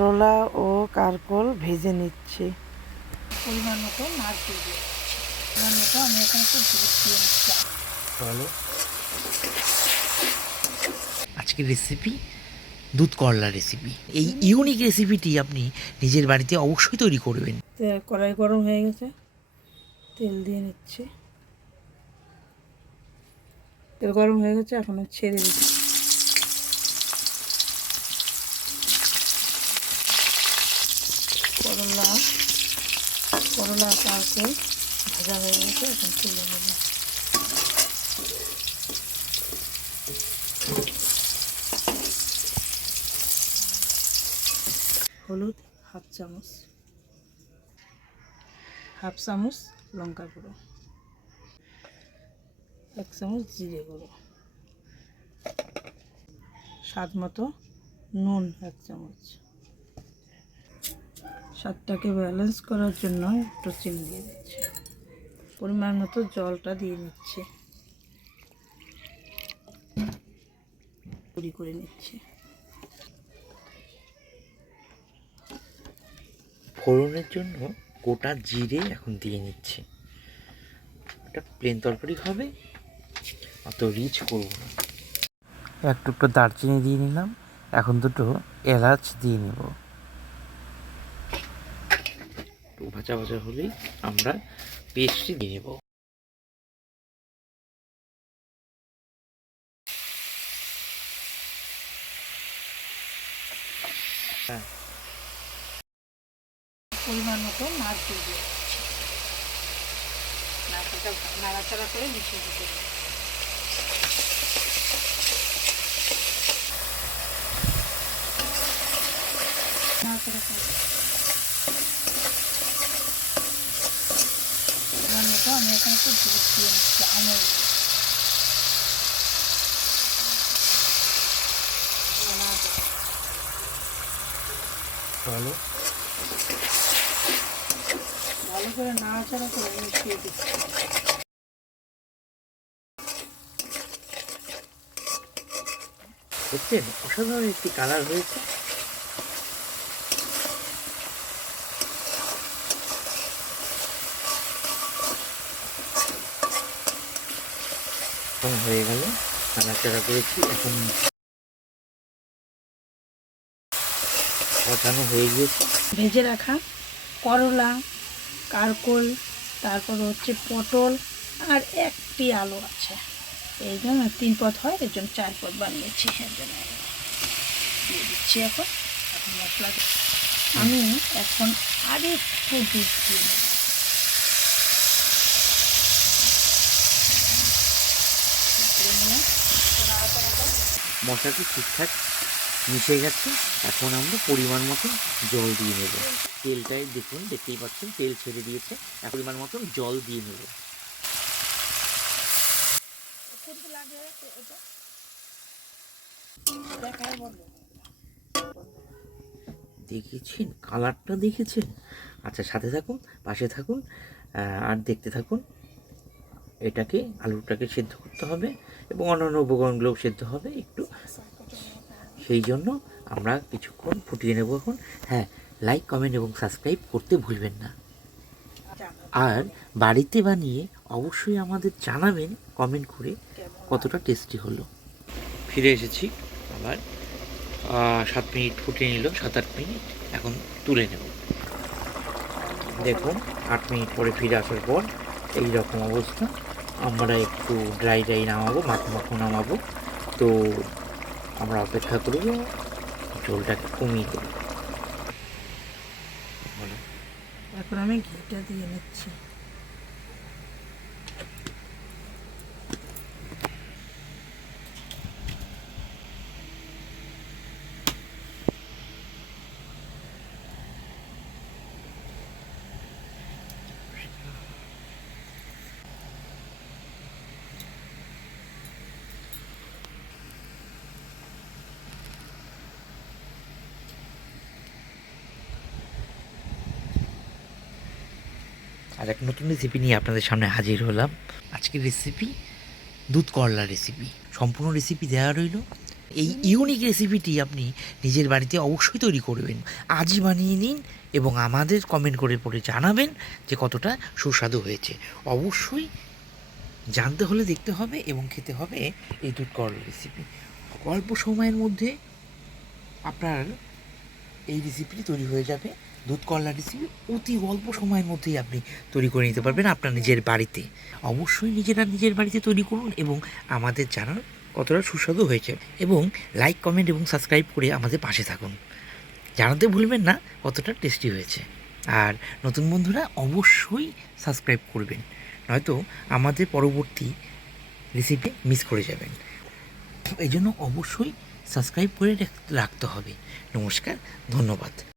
করলা ও কারকল ভেজে নিচ্ছি। পরিমাণ মতো নারকেল দিয়ে দিচ্ছি। পরিমাণ মতো আমি এখানে একটু দুধ দিয়ে নিচ্ছি। ভালো। আজকের রেসিপি দুধ করলা রেসিপি। এই ইউনিক রেসিপিটি আপনি নিজের বাড়িতে অবশ্যই তৈরি করবেন। কড়াই গরম হয়ে গেছে, তেল দিয়ে নিচ্ছি। তেল গরম হয়ে গেছে, এখন ছেড়ে দিচ্ছি। করলা কারকল ভাজা হয়ে গেছে, এখন তুলে নেব। হলুদ হাফ চামচ লঙ্কা গুঁড়ো, 1 চামচ জিরে গুঁড়ো, স্বাদ মতো নুন 1 চামচ। স্বাদটাকে ব্যালেন্স করার জন্য একটু চিনি দিয়ে দিচ্ছি। পরিমাণ মতো জলটা দিয়ে নিচ্ছি, তৈরি করে নিচ্ছি। ফোড়নের জন্য গোটা জিরে এখন দিয়ে নিচ্ছি। এটা প্লেন তরকারি হবে, অত রিচ করব না। একটু দারচিনি দিয়ে নিলাম, এখন দুটো এলাচ দিয়ে নেব। একটু ভাজা ভাজা হলেই আমরা পেস্টটি দিয়ে নেব। হ্যাঁ, পরিমাণ মতো নারকেল দিয়ে দিচ্ছি। নারকেলটা নাড়াচাড়া করে মিশিয়ে দিতে হবে। নাড়াচাড়া করে পরিমাণ মতো আমি এখানে একটু দুধ দিয়ে নিচ্ছি, আমল দিয়ে। ভালো। ভালো করে নাড়াচাড়া করে মিশিয়ে দিচ্ছি। দেখছেন অসাধারণ একটি কালার হয়েছে। এখন হয়ে গেল, নাড়াচাড়া করেছি, এখন কষানো হয়ে গিয়েছে। ভেজে রাখা করলা, কারকল, তারপর হচ্ছে পটল আর একটি আলু আছে। এই জন্য 3 পদ হয়, এর জন্য 4 পদ বানিয়েছি। এর জন্য দিয়ে দিচ্ছি। এখন মশলা আমি এখন আরেকটু দুধ দিয়ে নেব। মশলাটি ঠিকঠাক মিশে গেছে, এখন আমরা পরিমাণ মতো জল দিয়ে নেব। তেলটাই দেখুন, দেখতেই পাচ্ছেন তেল ছেড়ে দিয়েছে। পরিমাণ মতো জল দিয়ে নেব। দেখেছেন কালারটা, দেখেছেন? আচ্ছা, সাথে থাকুন, পাশে থাকুন, আর দেখতে থাকুন। এটাকে আলুটাকে সেদ্ধ করতে হবে এবং অন্যান্য উপকরণগুলোও সেদ্ধ হবে একটু, সেই জন্য আমরা কিছুক্ষণ ফুটিয়ে নেব এখন। হ্যাঁ, লাইক, কমেন্ট এবং সাবস্ক্রাইব করতে ভুলবেন না। আর বাড়িতে বানিয়ে অবশ্যই আমাদের জানাবেন কমেন্ট করে কতটা টেস্টি হলো। ফিরে এসেছি আবার। 7 মিনিট ফুটিয়ে নিল, 7-8 মিনিট। এখন তুলে নেব। দেখুন 8 মিনিট পরে ফিরে আসার পর এই রকম অবস্থা। আমরা একটু ড্রাই নামাবো, মাখো মাখো নামাবো। তো আমরা অপেক্ষা করব, ঝোলটাকে কমিয়ে দেবো। এখন আমি ঘিটা দিয়ে নিচ্ছি। আর এক নতুন রেসিপি নিয়ে আপনাদের সামনে হাজির হলাম। আজকের রেসিপি দুধ করলা রেসিপি। সম্পূর্ণ রেসিপি দেওয়া রইল এই ইউনিক রেসিপিটি আপনি নিজের বাড়িতে অবশ্যই তৈরি করবেন। আজই বানিয়ে নিন এবং আমাদের কমেন্ট করে পড়ে জানাবেন যে কতটা সুস্বাদু হয়েছে। অবশ্যই জানতে হলে দেখতে হবে এবং খেতে হবে এই দুধ করলা রেসিপি। অল্প সময়ের মধ্যে আপনার এই রেসিপিটি তৈরি হয়ে যাবে। দুধ করলা রেসিপি অতি অল্প সময়ের মধ্যেই আপনি তৈরি করে নিতে পারবেন আপনার নিজের বাড়িতে। অবশ্যই নিজের বাড়িতে তৈরি করুন এবং আমাদের জানান কতটা সুস্বাদু হয়েছে, এবং লাইক, কমেন্ট এবং সাবস্ক্রাইব করে আমাদের পাশে থাকুন। জানাতে ভুলবেন না কতটা টেস্টি হয়েছে। আর নতুন বন্ধুরা অবশ্যই সাবস্ক্রাইব করবেন, নয়তো আমাদের পরবর্তী রেসিপি মিস করে যাবেন। এই জন্য অবশ্যই সাবস্ক্রাইব করে রাখতে হবে। নমস্কার, ধন্যবাদ।